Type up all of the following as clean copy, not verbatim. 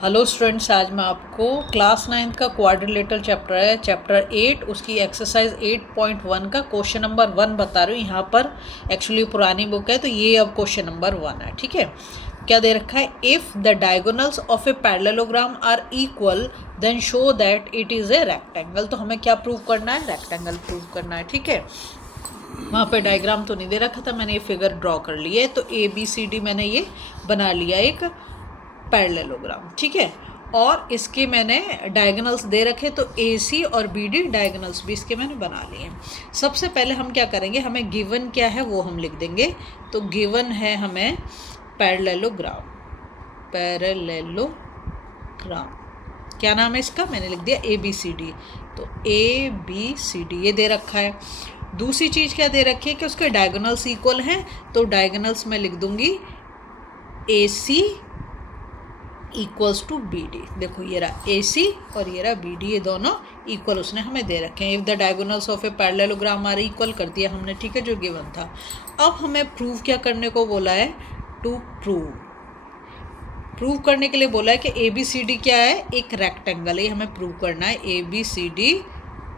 Hello students, आज मैं आपको क्लास 9 का क्वाड्रिलेटरल चैप्टर है, चैप्टर 8, उसकी एक्सरसाइज 8.1 का क्वेश्चन नंबर 1 बता रही हूँ। यहाँ पर एक्चुअली पुरानी बुक है तो ये अब क्वेश्चन नंबर 1 है। ठीक है, क्या दे रखा है? If the diagonals of a parallelogram are equal then show that it is a rectangle. तो हमें क्या प्रूव करना है? रेक्टेंगल प्रूव करना है। ठीक है, वहाँ पे डायग्राम तो नहीं दे रखा था, मैंने ये फिगर ड्रॉ कर लिया है। तो ABCD मैंने ये बना लिया एक पैरेललोग्राम। ठीक है, और इसके मैंने डायगोनल्स दे रखे, तो AC और BD डायगोनल्स भी इसके मैंने बना लिए हैं। सबसे पहले हम क्या करेंगे, हमें गिवन क्या है वो हम लिख देंगे। तो गिवन है हमें पैरेललोग्राम। क्या नाम है इसका? मैंने लिख दिया ABCD। तो ABCD ये दे रखा है। दूसरी चीज़ क्या दे रखी है कि उसके डायगोनल्स इक्वल हैं, तो डायगोनल्स में लिख दूंगी AC इक्वल्स टू BD। देखो ये रहा AC और ये रहा BD, ये दोनों इक्वल उसने हमें दे रखे हैं। If the diagonals of a parallelogram are equal कर दिया हमने। ठीक है, जो गिवन था। अब हमें प्रूव क्या करने को बोला है? टू प्रूव करने के लिए बोला है कि ABCD क्या है? एक रेक्टेंगल है, हमें प्रूव करना है। ABCD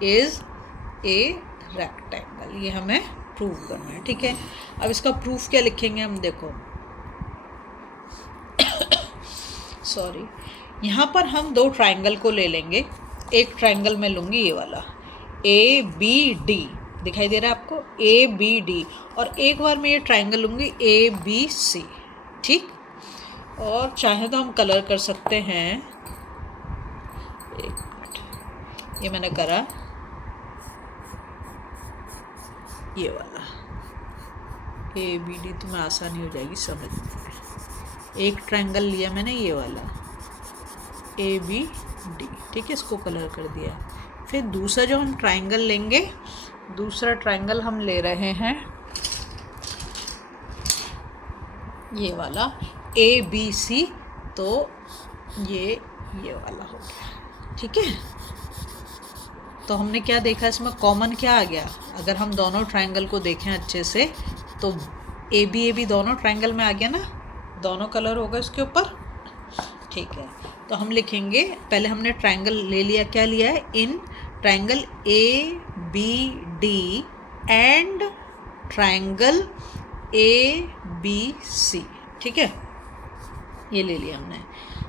इज़ ए रेक्टेंगल, ये हमें प्रूव करना है। ठीक है, अब इसका प्रूफ क्या लिखेंगे हम? देखो सॉरी, यहाँ पर हम दो ट्राइंगल को ले लेंगे। एक ट्राइंगल मैं लूँगी ये वाला ABD, दिखाई दे रहा है आपको? ABD। और एक बार मैं ये ट्राइंगल लूँगी ABC। ठीक, और चाहे तो हम कलर कर सकते हैं। एक मिनट, ये मैंने करा ये वाला ABD, तुम्हें आसानी हो जाएगी समझने में। एक ट्रायंगल लिया मैंने ये वाला ABD। ठीक है, इसको कलर कर दिया। फिर दूसरा जो हम ट्रायंगल लेंगे, दूसरा ट्रायंगल हम ले रहे हैं ये वाला ABC। तो ये वाला हो गया। ठीक है, तो हमने क्या देखा इसमें? कॉमन क्या आ गया? अगर हम दोनों ट्रायंगल को देखें अच्छे से तो AB दोनों ट्रायंगल में आ गया ना, दोनों कलर होगा इसके ऊपर। ठीक है, तो हम लिखेंगे, पहले हमने ट्रायंगल ले लिया, क्या लिया है? In triangle ABD and triangle ABC। ठीक है, ये ले लिया हमने।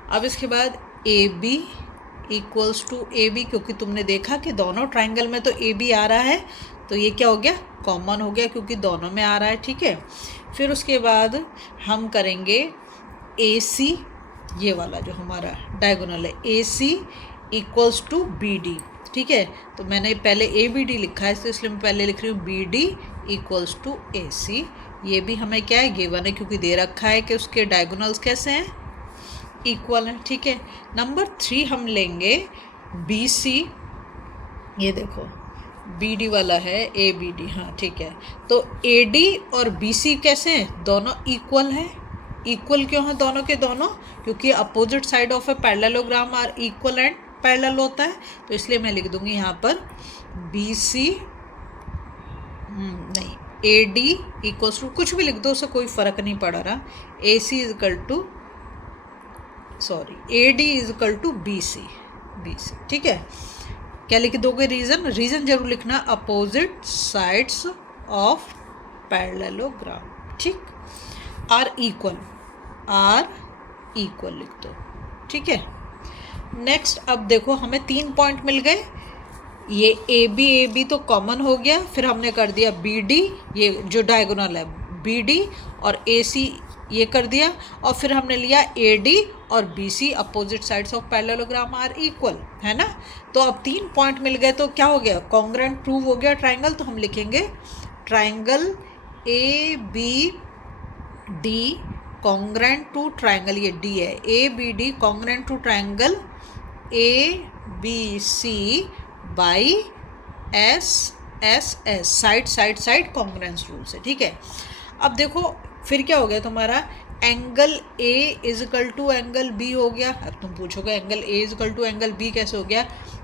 अब इसके बाद AB इक्वल्स टू AB, क्योंकि तुमने देखा कि दोनों ट्रायंगल में तो AB आ रहा है, तो ये क्या हो गया? कॉमन हो गया, क्योंकि दोनों में आ रहा है। ठीक है, फिर उसके बाद हम करेंगे AC, ये वाला जो हमारा डायगोनल है AC इक्वल्स टू BD। ठीक है, तो मैंने पहले ABD लिखा है, तो इसलिए मैं पहले लिख रही हूँ BD इक्वल्स टू AC। ये भी हमें क्या है? गिवन है, क्योंकि दे रखा है कि उसके डायगोनल्स कैसे हैं? इक्वल है। ठीक है, नंबर 3 हम लेंगे BC। ये देखो BD वाला है ABD। हाँ ठीक है, तो AD और BC कैसे हैं? दोनों इक्वल हैं। इक्वल क्यों है दोनों के दोनों? क्योंकि opposite side of a parallelogram are equal and parallel होता है, तो इसलिए मैं लिख दूंगी यहाँ पर BC नहीं AD इक्वल्स टू, कुछ भी लिख दो, उससे कोई फ़र्क नहीं पड़ रहा। AC is equal to AD is equal to BC। ठीक है, क्या लिख दोगे? रीज़न जरूर लिखना, अपोजिट साइड्स ऑफ पैरेललोग्राम। ठीक, आर इक्वल लिख दो। ठीक है, नेक्स्ट अब देखो हमें 3 पॉइंट मिल गए। ये AB तो कॉमन हो गया, फिर हमने कर दिया BD, ये जो डायगोनल है BD, और AC ये कर दिया, और फिर हमने लिया AD और BC, opposite sides of parallelogram are equal, है ना। तो अब 3 पॉइंट मिल गए, तो क्या हो गया? कॉन्ग्रुएंट प्रूव हो गया ट्रायंगल। तो हम लिखेंगे triangle ABD congruent to triangle, ये D है, ABD congruent to triangle ABC by SSS, side congruence rule से। ठीक है, अब देखो फिर क्या हो गया तुम्हारा? Angle A is equal to angle B हो गया। अब तुम पूछोगे angle A is equal to angle B कैसे हो गया?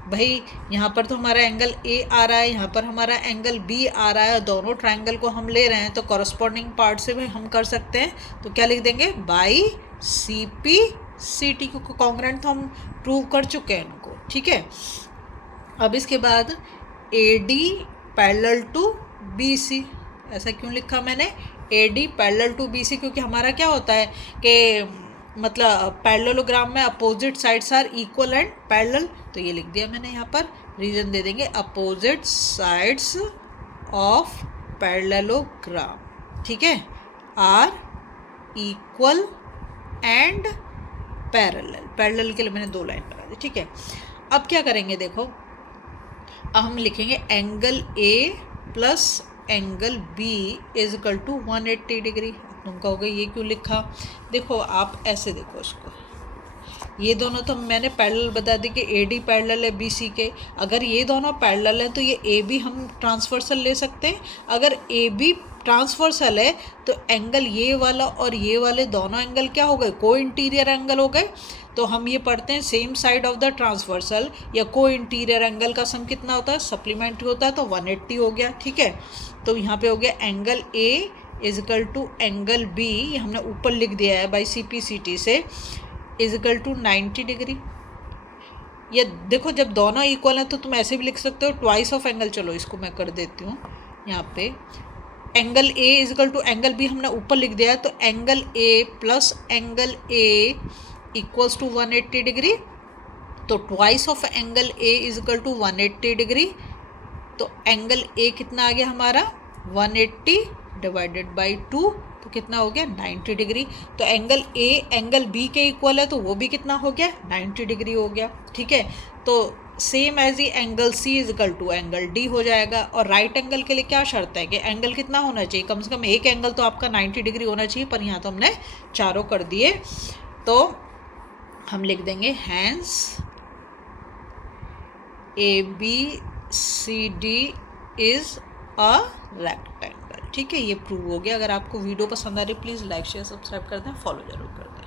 भाई यहाँ पर तो हमारा एंगल A आ रहा है, यहाँ पर हमारा एंगल B आ रहा है, दोनों ट्रायंगल को हम ले रहे हैं, तो कॉरस्पॉन्डिंग पार्ट से भी हम कर सकते हैं। तो क्या लिख देंगे? बाई CP सी टी, क्योंकि कॉन्ग्रेंट तो हम प्रूव कर चुके हैं इनको, ठीक है। अब इसके बाद A D parallel to B C, ऐसा क्यों लिखा मैंने, A D parallel to B C, क्योंकि हमारा क्या होता है कि मतलब पैरेललोग्राम में opposite sides are equal and parallel, तो ये लिख दिया मैंने यहाँ पर, रीजन दे देंगे अपोजिट साइड्स ऑफ पैरेललोग्राम, ठीक है, are equal and parallel, parallel के लिए मैंने 2 लाइन लगा दी, ठीक है। अब क्या करेंगे देखो, अब हम लिखेंगे angle A plus angle B is equal to 180 degree. तुम कहोगे ये क्यों लिखा, देखो आप ऐसे देखो इसको, ये दोनों तो मैंने पैरेलल बता दी कि ए डी पैरेलल है बी सी के, अगर ये दोनों पैरेलल है तो ये ए बी हम ट्रांसवर्सल ले सकते हैं, अगर ए बी ट्रांसवर्सल है तो एंगल ये वाला और ये वाले दोनों एंगल क्या हो गए, को इंटीरियर एंगल हो गए। तो हम ये पढ़ते हैं same side of the transversal या को इंटीरियर एंगल का सम कितना होता है, सप्लीमेंट्री होता है, तो 180 हो गया, ठीक है। तो यहाँ पे हो गया angle A is equal to angle B, हमने ऊपर लिख दिया है by C P C T से, इज इक्वल टू 90 डिग्री। ये देखो जब दोनों इक्वल हैं तो तुम ऐसे भी लिख सकते हो ट्वाइस ऑफ एंगल, चलो इसको मैं कर देती हूँ यहाँ पे, angle A is equal to angle B हमने ऊपर लिख दिया है, तो angle A plus angle a equals to 180 degree, तो twice of angle A is equal to 180 degree, तो एंगल ए कितना आ गया हमारा 180 डिवाइडेड बाई 2, तो कितना हो गया 90 डिग्री। तो एंगल ए एंगल बी के इक्वल है तो वो भी कितना हो गया 90 डिग्री हो गया, ठीक है। तो सेम एज ही angle C is equal to angle D हो जाएगा। और राइट एंगल के लिए क्या शर्त है कि एंगल कितना होना चाहिए, कम से कम एक एंगल तो आपका 90 डिग्री होना चाहिए, पर यहाँ तो हमने चारों कर दिए, तो हम लिख देंगे hence A B C D is a rectangle, ठीक है। ये प्रूव हो गया। अगर आपको वीडियो पसंद आ रही है प्लीज़ लाइक शेयर सब्सक्राइब कर दें, फॉलो जरूर कर दें।